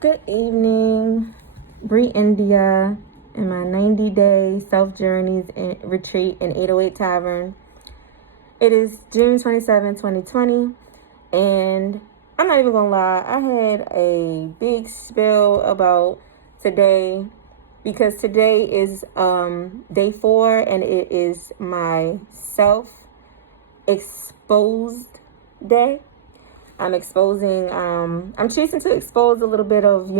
Good evening, Bree India, in my 90-day self-journeys retreat in 808 Tavern. It is June 27, 2020, and I'm not even gonna lie, I had a big spill about today because today is day 4 and it is my self-exposed day. I'm choosing to expose a little bit of,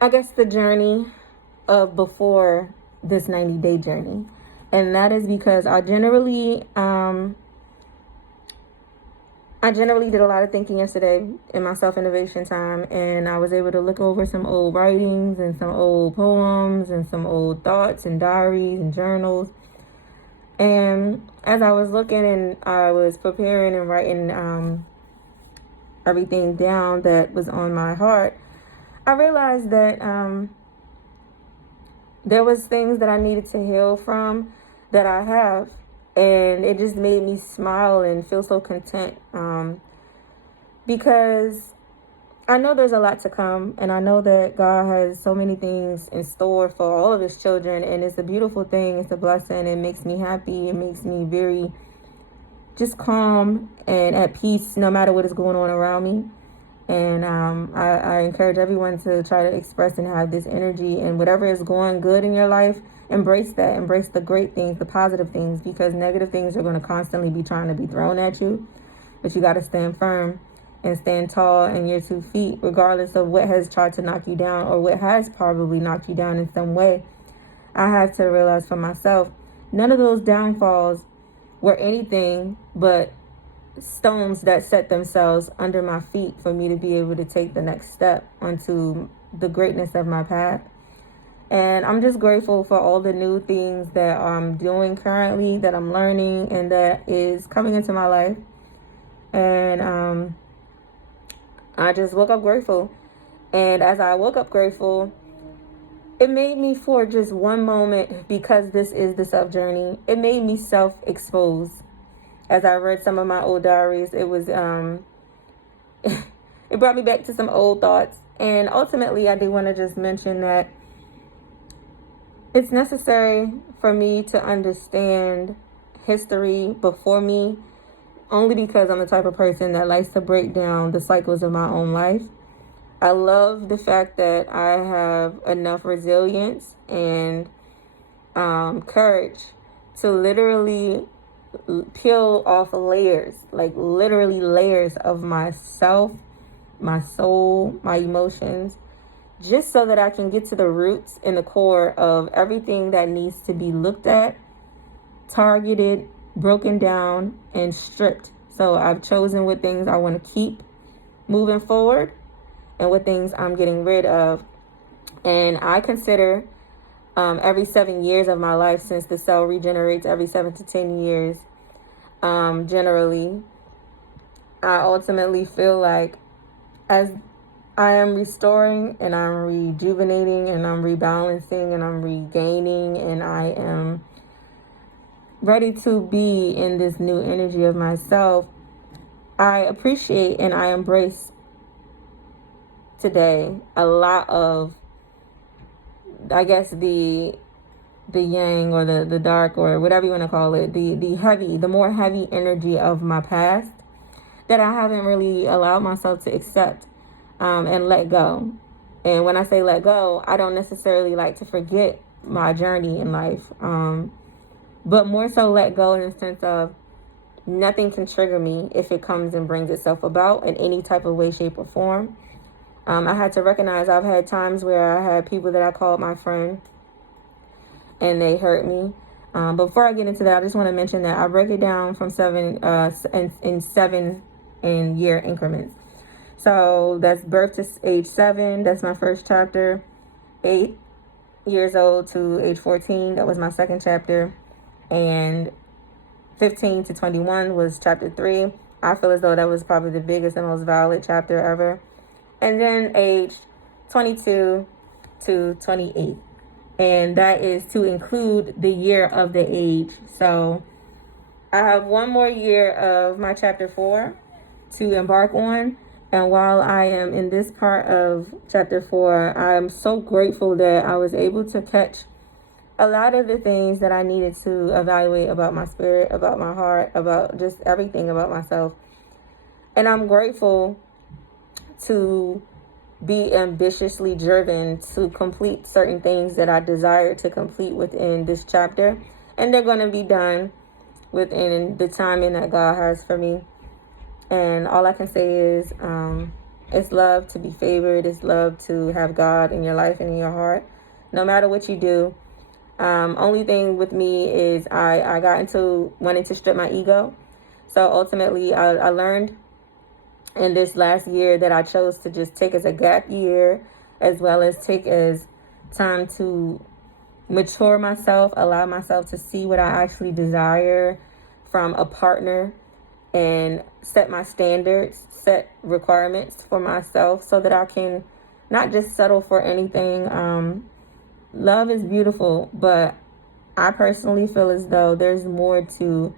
I guess the journey of before this 90-day journey. And that is because I generally did a lot of thinking yesterday in my self-innovation time, and I was able to look over some old writings and some old poems and some old thoughts and diaries and journals. And as I was looking and I was preparing and writing everything down that was on my heart, I realized that there was things that I needed to heal from that I have. And it just made me smile and feel so content because I know there's a lot to come, and I know that God has so many things in store for all of his children, and it's a beautiful thing. It's a blessing. It makes me happy. It makes me very just calm and at peace no matter what is going on around me. And I encourage everyone to try to express and have this energy, and whatever is going good in your life, embrace that. Embrace the great things, the positive things, because negative things are going to constantly be trying to be thrown at you. But you got to stand firm and stand tall in your 2 feet, regardless of what has tried to knock you down or what has probably knocked you down in some way. I have to realize for myself, none of those downfalls were anything but stones that set themselves under my feet for me to be able to take the next step onto the greatness of my path. And I'm just grateful for all the new things that I'm doing currently, that I'm learning, and that is coming into my life. And I just woke up grateful. And as I woke up grateful, it made me, for just one moment, because this is the self-journey, it made me self-expose. As I read some of my old diaries, it was it brought me back to some old thoughts. And ultimately, I do want to just mention that it's necessary for me to understand history before me, only because I'm the type of person that likes to break down the cycles of my own life. I love the fact that I have enough resilience and courage to literally peel off layers, like literally layers of myself, my soul, my emotions, just so that I can get to the roots and the core of everything that needs to be looked at, targeted, broken down, and stripped. So I've chosen what things I want to keep moving forward and what things I'm getting rid of. And I consider every 7 years of my life, since the cell regenerates every 7 to 10 years, generally, I ultimately feel like as I am restoring and I'm rejuvenating and I'm rebalancing and I'm regaining and I am ready to be in this new energy of myself, I appreciate and I embrace today a lot of, I guess, the yang or the dark or whatever you want to call it, the more heavy energy of my past that I haven't really allowed myself to accept and let go. And when I say let go, I don't necessarily like to forget my journey in life, but more so let go in the sense of nothing can trigger me if it comes and brings itself about in any type of way, shape, or form. I had to recognize I've had times where I had people that I called my friend and they hurt me. But before I get into that, I just want to mention that I break it down from 7 year increments. So that's birth to age 7. That's my first chapter. 8 years old to age 14. That was my second chapter. And 15 to 21 was chapter 3. I feel as though that was probably the biggest and most valid chapter ever. And then age 22 to 28. And that is to include the year of the age. So I have one more year of my chapter 4 to embark on. And while I am in this part of chapter 4, I am so grateful that I was able to catch a lot of the things that I needed to evaluate about my spirit, about my heart, about just everything about myself. And I'm grateful to be ambitiously driven to complete certain things that I desire to complete within this chapter. And they're going to be done within the timing that God has for me. And all I can say is it's love to be favored. It's love to have God in your life and in your heart, no matter what you do. Only thing with me is I got into wanting to strip my ego. So ultimately, I learned in this last year that I chose to just take as a gap year, as well as take as time to mature myself, allow myself to see what I actually desire from a partner, and set my standards, set requirements for myself so that I can not just settle for anything. Love is beautiful, but I personally feel as though there's more to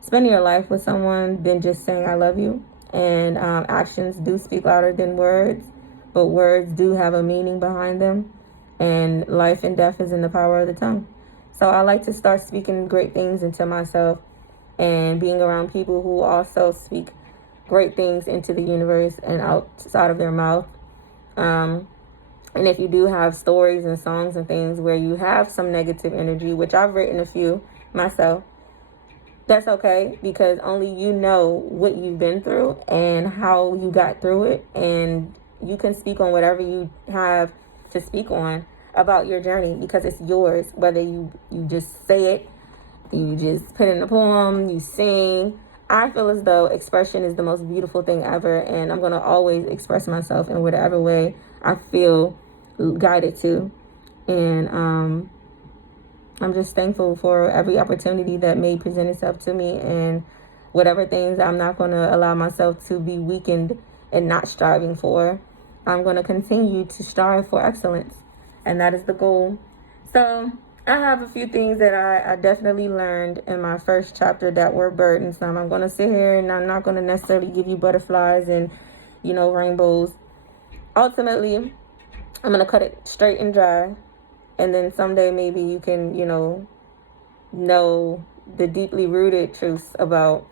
spending your life with someone than just saying I love you. And actions do speak louder than words, but words do have a meaning behind them. And life and death is in the power of the tongue. So I like to start speaking great things into myself and being around people who also speak great things into the universe and outside of their mouth. And if you do have stories and songs and things where you have some negative energy, which I've written a few myself, that's okay, because only you know what you've been through and how you got through it. And you can speak on whatever you have to speak on about your journey, because it's yours. Whether you just say it, you just put in a poem, you sing. I feel as though expression is the most beautiful thing ever, and I'm going to always express myself in whatever way I feel guided to. And I'm just thankful for every opportunity that may present itself to me, and whatever things I'm not going to allow myself to be weakened and not striving for. I'm going to continue to strive for excellence, and that is the goal. So I have a few things that I definitely learned in my first chapter that were burdensome. I'm going to sit here and I'm not going to necessarily give you butterflies and, rainbows. Ultimately, I'm going to cut it straight and dry. And then someday maybe you can, know the deeply rooted truths about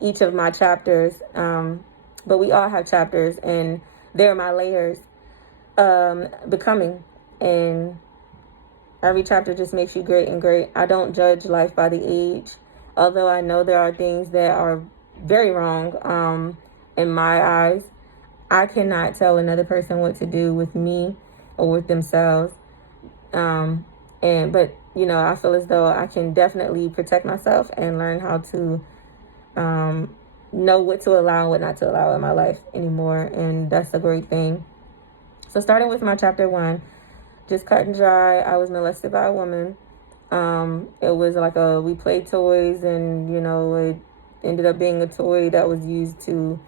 each of my chapters. But we all have chapters, and they're my layers becoming. And every chapter just makes you great and great. I don't judge life by the age, although I know there are things that are very wrong in my eyes. I cannot tell another person what to do with me or with themselves. But I feel as though I can definitely protect myself and learn how to know what to allow and what not to allow in my life anymore. And that's a great thing. So starting with my chapter 1, just cut and dry, I was molested by a woman. It was like we played toys, and, it ended up being a toy that was used to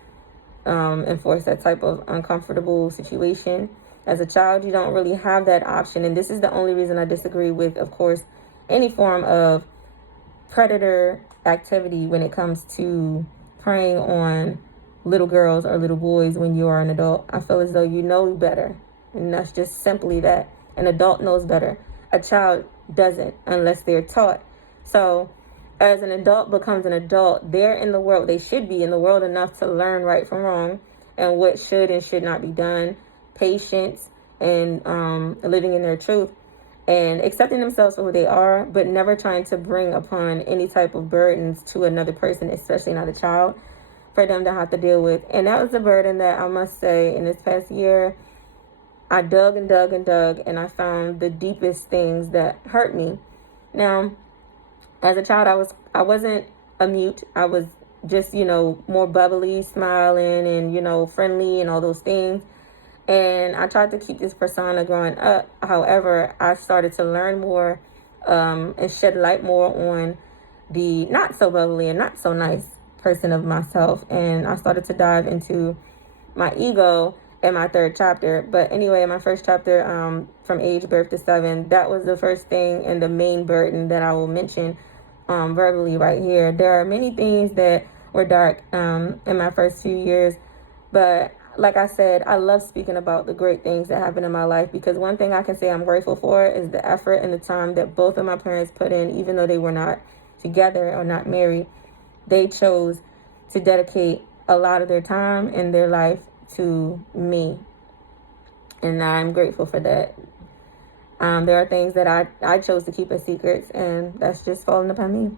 enforce that type of uncomfortable situation. As a child, you don't really have that option. And this is the only reason I disagree with, of course, any form of predator activity when it comes to preying on little girls or little boys when you are an adult. I feel as though you know better. And that's just simply that. An adult knows better. A child doesn't unless they're taught. So as an adult becomes an adult, they're in the world. They should be in the world enough to learn right from wrong and what should and should not be done. Patience and living in their truth and accepting themselves for who they are, but never trying to bring upon any type of burdens to another person, especially not a child, for them to have to deal with. And that was a burden that I must say in this past year, I dug and dug and dug, and I found the deepest things that hurt me. Now, as a child, I wasn't a mute. I was just, more bubbly, smiling, and, friendly and all those things. And I tried to keep this persona growing up. However, I started to learn more and shed light more on the not so bubbly and not so nice person of myself. And I started to dive into my ego in my third chapter. But anyway, in my first chapter, from age birth to 7, that was the first thing and the main burden that I will mention verbally right here. There are many things that were dark in my first few years, But like I said, I love speaking about the great things that happen in my life, because one thing I can say I'm grateful for is the effort and the time that both of my parents put in, even though they were not together or not married. They chose to dedicate a lot of their time and their life to me. And I'm grateful for that. There are things that I chose to keep as secrets, and that's just falling upon me.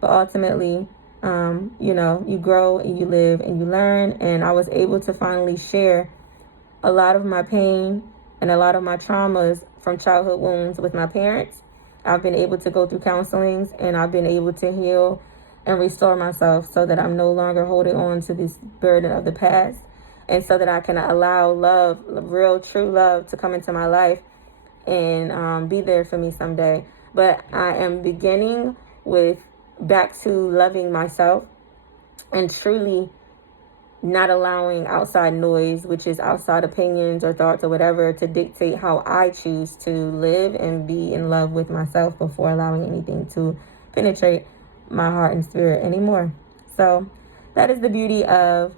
But ultimately, you grow and you live and you learn. And I was able to finally share a lot of my pain and a lot of my traumas from childhood wounds with my parents. I've been able to go through counselings, and I've been able to heal and restore myself so that I'm no longer holding on to this burden of the past, and so that I can allow love, real, true love, to come into my life and be there for me someday. But I am beginning with back to loving myself and truly not allowing outside noise, which is outside opinions or thoughts or whatever, to dictate how I choose to live and be in love with myself before allowing anything to penetrate my heart and spirit anymore. So that is the beauty of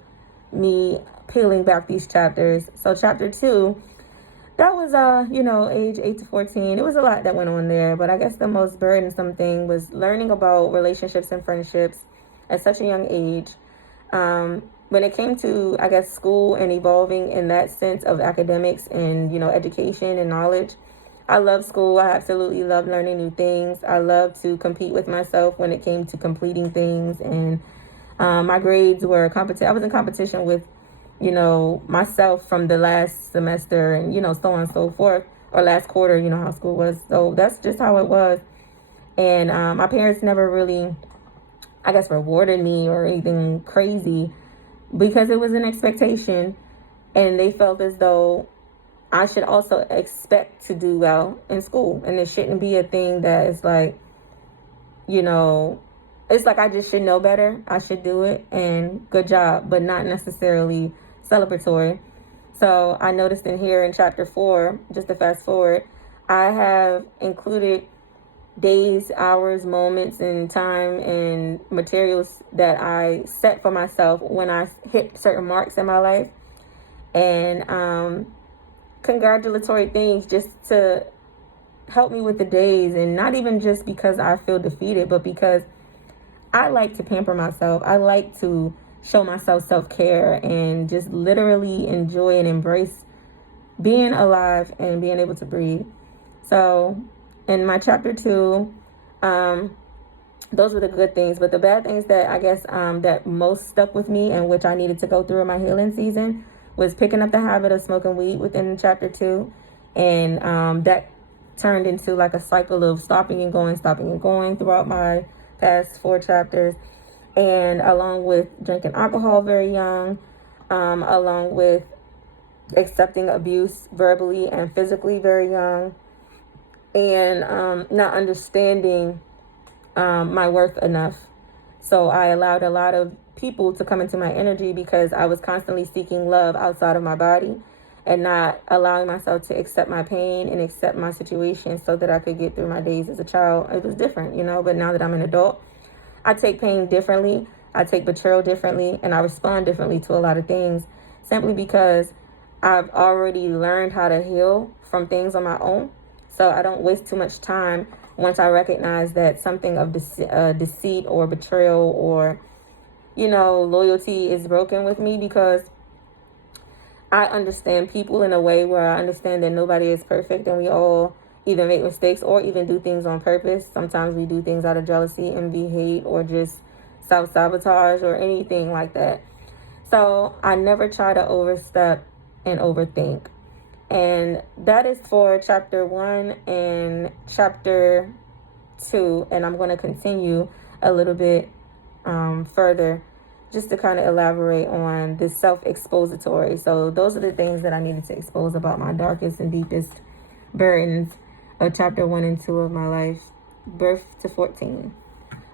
me peeling back these chapters. So chapter 2, that was, age 8 to 14. It was a lot that went on there, but I guess the most burdensome thing was learning about relationships and friendships at such a young age. When it came to, I guess, school and evolving in that sense of academics and, education and knowledge, I love school. I absolutely love learning new things. I love to compete with myself when it came to completing things. And my grades were I was in competition with, myself from the last semester and, so on and so forth, or last quarter, how school was. So that's just how it was. And my parents never really, I guess, rewarded me or anything crazy, because it was an expectation, and they felt as though I should also expect to do well in school. And it shouldn't be a thing that is like, it's like I just should know better. I should do it and good job, but not necessarily celebratory. So I noticed in here in chapter 4, just to fast forward, I have included days, hours, moments, and time and materials that I set for myself when I hit certain marks in my life, and congratulatory things just to help me with the days. And not even just because I feel defeated, but because I like to pamper myself. I like to show myself self-care and just literally enjoy and embrace being alive and being able to breathe. So in my chapter 2, those were the good things. But the bad things that I guess that most stuck with me, and which I needed to go through in my healing season, was picking up the habit of smoking weed within chapter 2. And that turned into like a cycle of stopping and going throughout my past 4 chapters. And along with drinking alcohol very young, along with accepting abuse verbally and physically very young, and not understanding my worth enough. So I allowed a lot of people to come into my energy because I was constantly seeking love outside of my body and not allowing myself to accept my pain and accept my situation so that I could get through my days as a child. It was different, but now that I'm an adult, I take pain differently. I take betrayal differently, and I respond differently to a lot of things, simply because I've already learned how to heal from things on my own. So I don't waste too much time once I recognize that something of deceit or betrayal or, loyalty is broken with me, because I understand people in a way where I understand that nobody is perfect, and we all either make mistakes or even do things on purpose. Sometimes we do things out of jealousy, envy, hate, or just self-sabotage or anything like that. So I never try to overstep and overthink. And that is for chapter 1 and chapter 2. And I'm going to continue a little bit further just to kind of elaborate on this self-expository. So those are the things that I needed to expose about my darkest and deepest burdens of chapter 1 and 2 of my life, birth to 14.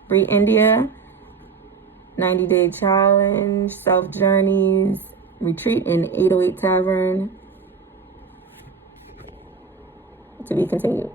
Bree India, 90-day challenge, self-journeys, retreat in 808 Tavern. To be continued.